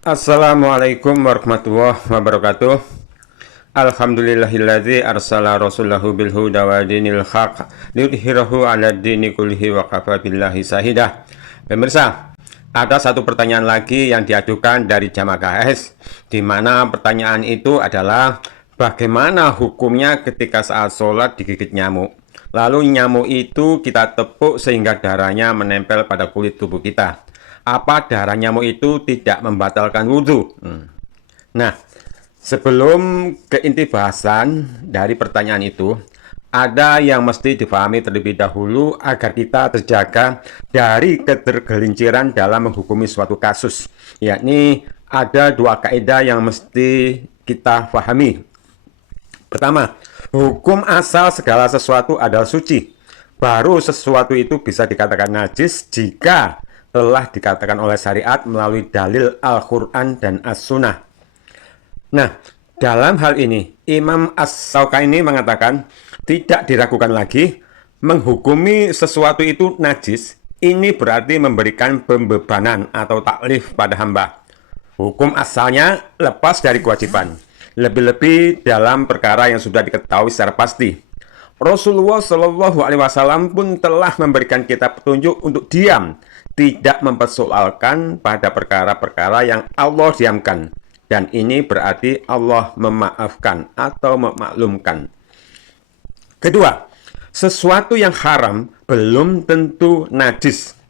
Assalamualaikum warahmatullahi wabarakatuh. Alhamdulillahilladzi arsala rasulahu bil huda wa dinil haq liyudhhirahu 'ala dini kullihi wa kafa billahi shahidah. Pemirsa, ada satu pertanyaan lagi yang diajukan dari jamaah KS, di mana pertanyaan itu adalah bagaimana hukumnya ketika saat sholat digigit nyamuk. Lalu nyamuk itu kita tepuk sehingga darahnya menempel pada kulit tubuh kita. Apa darah nyamuk itu tidak membatalkan wudhu? Nah, sebelum ke inti bahasan dari pertanyaan itu, ada yang mesti dipahami terlebih dahulu agar kita terjaga dari ketergelinciran dalam menghukumi suatu kasus. Yakni ada dua kaidah yang mesti kita pahami. Pertama, hukum asal segala sesuatu adalah suci. Baru sesuatu itu bisa dikatakan najis jika telah dikatakan oleh syariat melalui dalil Al-Quran dan As-Sunnah. Nah, dalam hal ini, Imam As-Syaukani mengatakan, tidak diragukan lagi, menghukumi sesuatu itu najis, ini berarti memberikan pembebanan atau taklif pada hamba. Hukum asalnya lepas dari kewajiban, lebih-lebih dalam perkara yang sudah diketahui secara pasti. Rasulullah Shallallahu Alaihi Wasallam pun telah memberikan kita petunjuk untuk diam, tidak mempersoalkan pada perkara-perkara yang Allah diamkan. Dan ini berarti Allah memaafkan atau memaklumkan. Kedua, sesuatu yang haram belum tentu najis.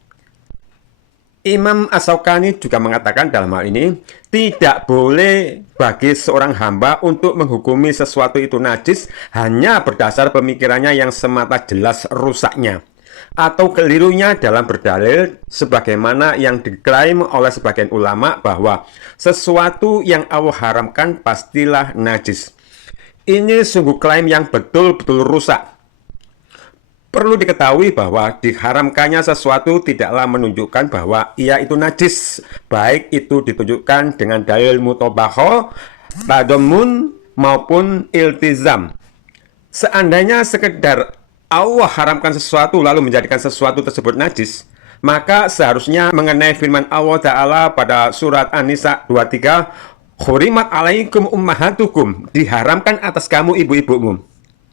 Imam As-Syaukani juga mengatakan dalam hal ini, tidak boleh bagi seorang hamba untuk menghukumi sesuatu itu najis hanya berdasar pemikirannya yang semata jelas rusaknya, atau kelirunya dalam berdalil sebagaimana yang diklaim oleh sebagian ulama bahwa sesuatu yang Allah haramkan pastilah najis. Ini sungguh klaim yang betul-betul rusak. Perlu diketahui bahwa diharamkannya sesuatu tidaklah menunjukkan bahwa ia itu najis, baik itu ditunjukkan dengan dalil mutabaho, tadamun maupun iltizam. Seandainya sekedar Allah haramkan sesuatu lalu menjadikan sesuatu tersebut najis, maka seharusnya mengenai firman Allah Ta'ala pada surat An-Nisa 23, Hurimat alaikum ummahatukum, diharamkan atas kamu ibu-ibumu.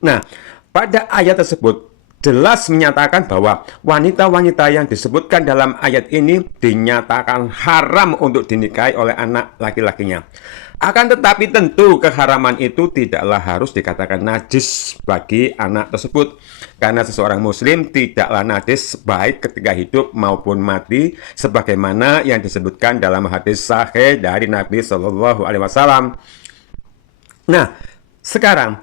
Nah, pada ayat tersebut jelas menyatakan bahwa wanita-wanita yang disebutkan dalam ayat ini dinyatakan haram untuk dinikahi oleh anak laki-lakinya. Akan tetapi tentu keharaman itu tidaklah harus dikatakan najis bagi anak tersebut. Karena seseorang muslim tidaklah najis baik ketika hidup maupun mati, sebagaimana yang disebutkan dalam hadis sahih dari Nabi Shallallahu Alaihi Wasallam. Nah, sekarang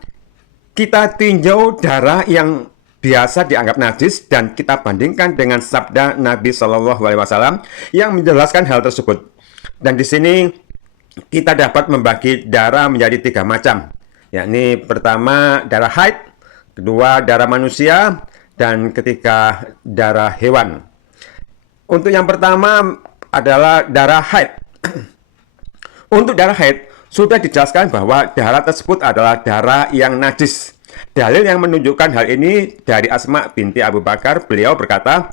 kita tinjau darah yang biasa dianggap najis dan kita bandingkan dengan sabda Nabi Shallallahu Alaihi Wasallam yang menjelaskan hal tersebut. Dan di sini kita dapat membagi darah menjadi tiga macam, yakni pertama darah haid, kedua darah manusia, dan ketiga darah hewan. Untuk yang pertama adalah darah haid. Untuk darah haid sudah dijelaskan bahwa darah tersebut adalah darah yang najis. Dalil yang menunjukkan hal ini dari Asma binti Abu Bakar, beliau berkata,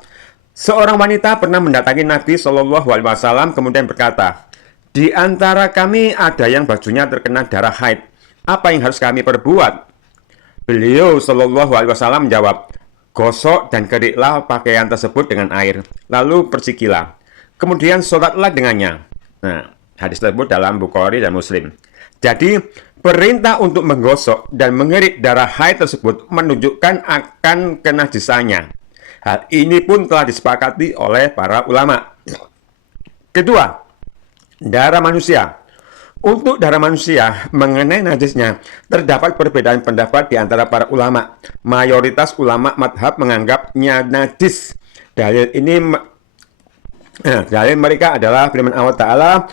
seorang wanita pernah mendatangi Nabi Shallallahu Alaihi Wasallam kemudian berkata, di antara kami ada yang bajunya terkena darah haid, apa yang harus kami perbuat? Beliau Shallallahu Alaihi Wasallam menjawab, gosok dan keriklah pakaian tersebut dengan air, lalu persikilah, kemudian sholatlah dengannya. Nah, hadis tersebut dalam Bukhari dan Muslim. Jadi, perintah untuk menggosok dan mengerik darah haid tersebut menunjukkan akan kenajisannya. Hal ini pun telah disepakati oleh para ulama. Kedua, darah manusia. Untuk darah manusia mengenai najisnya, terdapat perbedaan pendapat di antara para ulama. Mayoritas ulama madhab menganggapnya najis. Dalil mereka adalah firman Allah Ta'ala,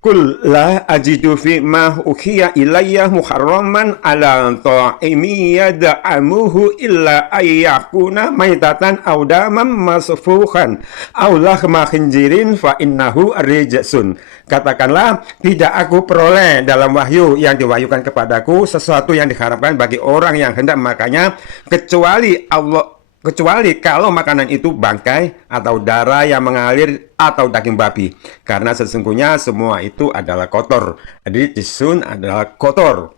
Qul la ajidu fi ma uhiya ilayya muharraman ala ta'imi yad'amuhu illa ayyakuna maitatan aw daman masfuhan aw lahma khinzirin fa innahu rijsun. Katakanlah, tidak aku peroleh dalam wahyu yang diwahyukan kepadaku sesuatu yang diharapkan bagi orang yang hendak memakannya kecuali Allah kecuali kalau makanan itu bangkai atau darah yang mengalir atau daging babi, karena sesungguhnya semua itu adalah kotor. Jadi jisun adalah kotor.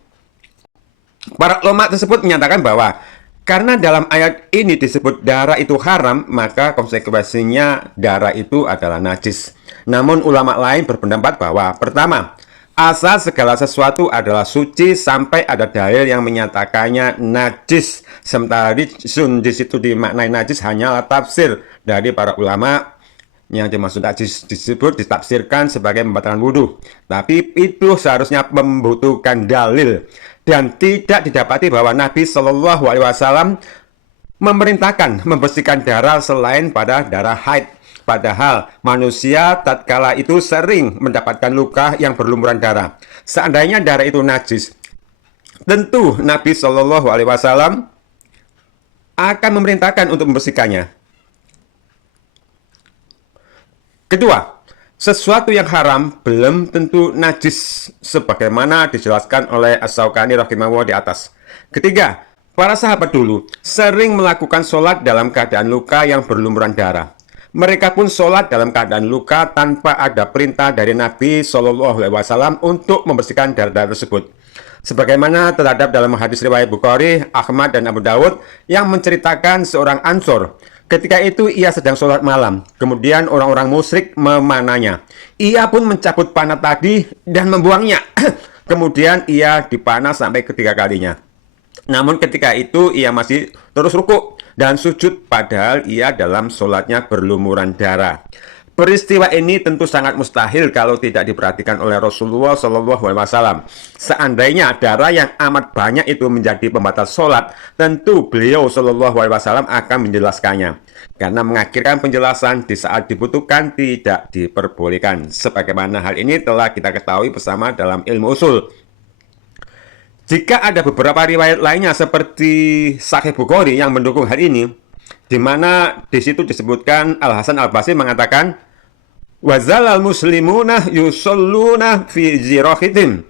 Para ulama tersebut menyatakan bahwa karena dalam ayat ini disebut darah itu haram, maka konsekuensinya darah itu adalah najis. Namun ulama lain berpendapat bahwa pertama, asal segala sesuatu adalah suci sampai ada dalil yang menyatakannya najis. Sementara di situ dimaknai najis hanyalah tafsir dari para ulama. Yang dimaksud najis disebut ditafsirkan sebagai membatalkan wudhu, tapi itu seharusnya membutuhkan dalil dan tidak didapati bahwa Nabi Shallallahu Alaihi Wasallam memerintahkan membersihkan darah selain pada darah haid. Padahal manusia tatkala itu sering mendapatkan luka yang berlumuran darah. Seandainya darah itu najis, tentu Nabi Shallallahu Alaihi Wasallam akan memerintahkan untuk membersihkannya. Kedua, sesuatu yang haram belum tentu najis sebagaimana dijelaskan oleh As-Syaukani rahimahullah di atas. Ketiga, para sahabat dulu sering melakukan sholat dalam keadaan luka yang berlumuran darah. Mereka pun sholat dalam keadaan luka tanpa ada perintah dari Nabi Shallallahu Alaihi Wasallam untuk membersihkan darah tersebut. Sebagaimana terhadap dalam hadis riwayat Bukhari, Ahmad, dan Abu Dawud yang menceritakan seorang Ansor. Ketika itu ia sedang sholat malam. Kemudian orang-orang musyrik memanahnya. Ia pun mencabut panah tadi dan membuangnya. Kemudian ia dipanah sampai ketiga kalinya. Namun ketika itu ia masih terus rukuk dan sujud padahal ia dalam sholatnya berlumuran darah. Peristiwa ini tentu sangat mustahil kalau tidak diperhatikan oleh Rasulullah SAW. Seandainya darah yang amat banyak itu menjadi pembatal sholat, tentu beliau SAW akan menjelaskannya. Karena mengakhirkan penjelasan di saat dibutuhkan tidak diperbolehkan. Sebagaimana hal ini telah kita ketahui bersama dalam ilmu usul. Jika ada beberapa riwayat lainnya seperti Sahih Bukhari yang mendukung hal ini, di mana di situ disebutkan Al-Hasan Al-Basri mengatakan wazalal muslimuna yusalluna fi zirahitin.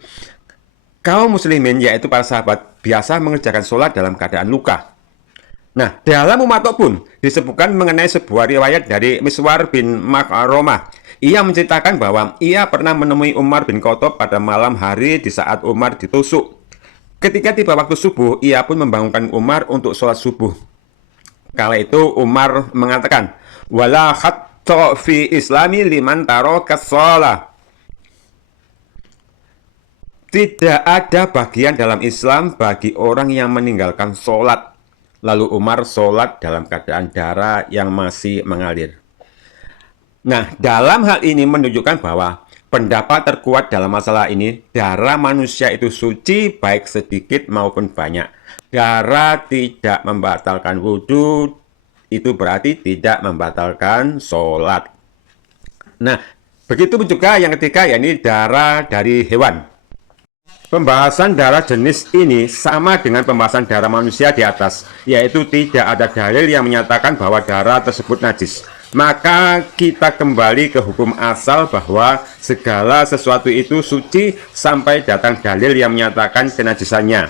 Kaum muslimin yaitu para sahabat biasa mengerjakan sholat dalam keadaan luka. Nah, dalam Muwatta pun disebutkan mengenai sebuah riwayat dari Miswar bin Makromah. Ia menceritakan bahwa ia pernah menemui Umar bin Khattab pada malam hari di saat Umar ditusuk. Ketika tiba waktu subuh, ia pun membangunkan Umar untuk sholat subuh. Kala itu Umar mengatakan, wala khatta fi islami liman taraka shalah. Tidak ada bagian dalam Islam bagi orang yang meninggalkan sholat. Lalu Umar sholat dalam keadaan darah yang masih mengalir. Nah, dalam hal ini menunjukkan bahwa pendapat terkuat dalam masalah ini, darah manusia itu suci baik sedikit maupun banyak. Darah tidak membatalkan wudhu, itu berarti tidak membatalkan sholat. Nah, begitu juga yang ketiga, yakni darah dari hewan. Pembahasan darah jenis ini sama dengan pembahasan darah manusia di atas, yaitu tidak ada dalil yang menyatakan bahwa darah tersebut najis. Maka kita kembali ke hukum asal bahwa segala sesuatu itu suci sampai datang dalil yang menyatakan kenajisannya.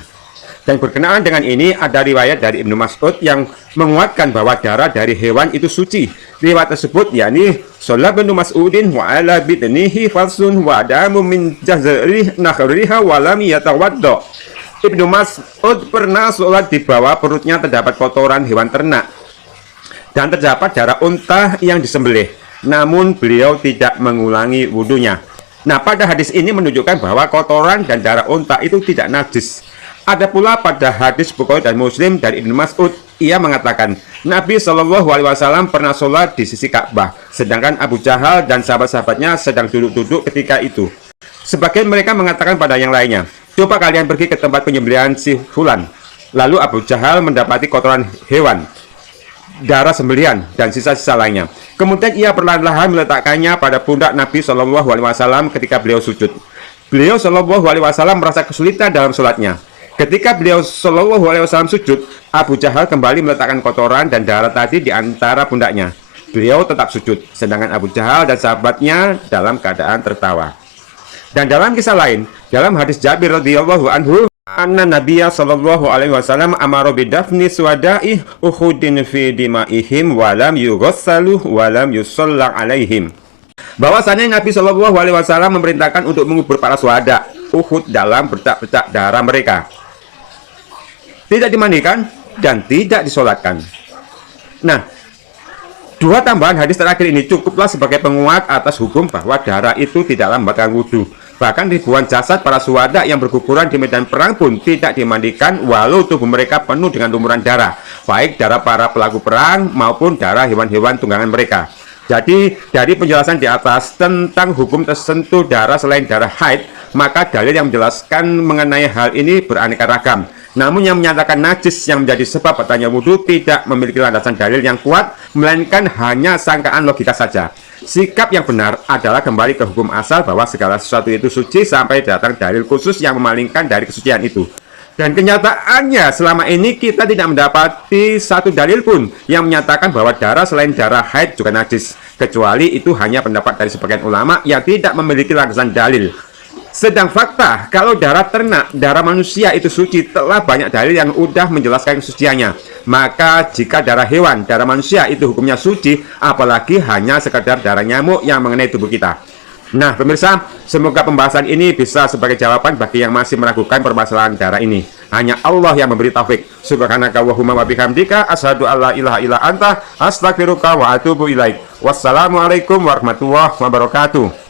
Dan berkenaan dengan ini ada riwayat dari Ibnu Mas'ud yang menguatkan bahwa darah dari hewan itu suci. Riwayat tersebut yakni Sholat Ibnu Mas'udin wa ala bidnihi falsun wa damu min jazrih nakhriha wa lam yatawadda. Ibnu Mas'ud pernah sholat di bawah perutnya terdapat kotoran hewan ternak dan terdapat darah unta yang disembelih. Namun beliau tidak mengulangi wudhunya. Nah, pada hadis ini menunjukkan bahwa kotoran dan darah unta itu tidak najis. Ada pula pada hadis Bukhari dan Muslim dari Ibnu Mas'ud, ia mengatakan Nabi Shallallahu Alaihi Wasallam pernah sholat di sisi Ka'bah, sedangkan Abu Jahal dan sahabat-sahabatnya sedang duduk-duduk ketika itu. Sebagian mereka mengatakan pada yang lainnya, coba kalian pergi ke tempat penyembelihan si Fulan. Lalu Abu Jahal mendapati kotoran hewan, darah sembelihan, dan sisa-sisa lainnya. Kemudian ia perlahan-lahan meletakkannya pada pundak Nabi Shallallahu Alaihi Wasallam ketika beliau sujud. Beliau Shallallahu Alaihi Wasallam merasa kesulitan dalam sholatnya. Ketika beliau Shallallahu Alaihi Wasallam sujud, Abu Jahal kembali meletakkan kotoran dan darah tadi di antara pundaknya. Beliau tetap sujud, sedangkan Abu Jahal dan sahabatnya dalam keadaan tertawa. Dan dalam kisah lain, dalam hadis Jabir radhiyallahu anhu, anna Nabiya sallallahu alaihi wasallam amara bidafni suwada'i Uhudin fi dimaihim walam yughassalu walam yusalla alaihim. Bahwasanya Nabi Shallallahu Alaihi Wasallam memerintahkan untuk mengubur para syuhada Uhud dalam bercak-bercak darah mereka, tidak dimandikan dan tidak disolatkan. Nah, dua tambahan hadis terakhir ini cukuplah sebagai penguat atas hukum bahwa darah itu tidaklah membatalkan wudhu. Bahkan ribuan jasad para syuhada yang berguguran di medan perang pun tidak dimandikan walau tubuh mereka penuh dengan lumuran darah, baik darah para pelaku perang maupun darah hewan-hewan tunggangan mereka. Jadi dari penjelasan di atas tentang hukum tersentuh darah selain darah haid, maka dalil yang menjelaskan mengenai hal ini beraneka ragam. Namun yang menyatakan najis yang menjadi sebab batalnya wudhu tidak memiliki landasan dalil yang kuat, melainkan hanya sangkaan logika saja. Sikap yang benar adalah kembali ke hukum asal bahwa segala sesuatu itu suci sampai datang dalil khusus yang memalingkan dari kesucian itu. Dan kenyataannya selama ini kita tidak mendapati satu dalil pun yang menyatakan bahwa darah selain darah haid juga najis, kecuali itu hanya pendapat dari sebagian ulama yang tidak memiliki landasan dalil. Sedang fakta, kalau darah ternak, darah manusia itu suci, telah banyak dalil yang sudah menjelaskan kesuciannya. Maka jika darah hewan, darah manusia itu hukumnya suci, apalagi hanya sekedar darah nyamuk yang mengenai tubuh kita. Nah, pemirsa, semoga pembahasan ini bisa sebagai jawaban bagi yang masih meragukan permasalahan darah ini. Hanya Allah yang memberi taufik. Subhanaka Allahumma wa bihamdika asyhadu alla ilaha illa anta astaghfiruka wa atubu ilaik. Wassalamualaikum warahmatullahi wabarakatuh.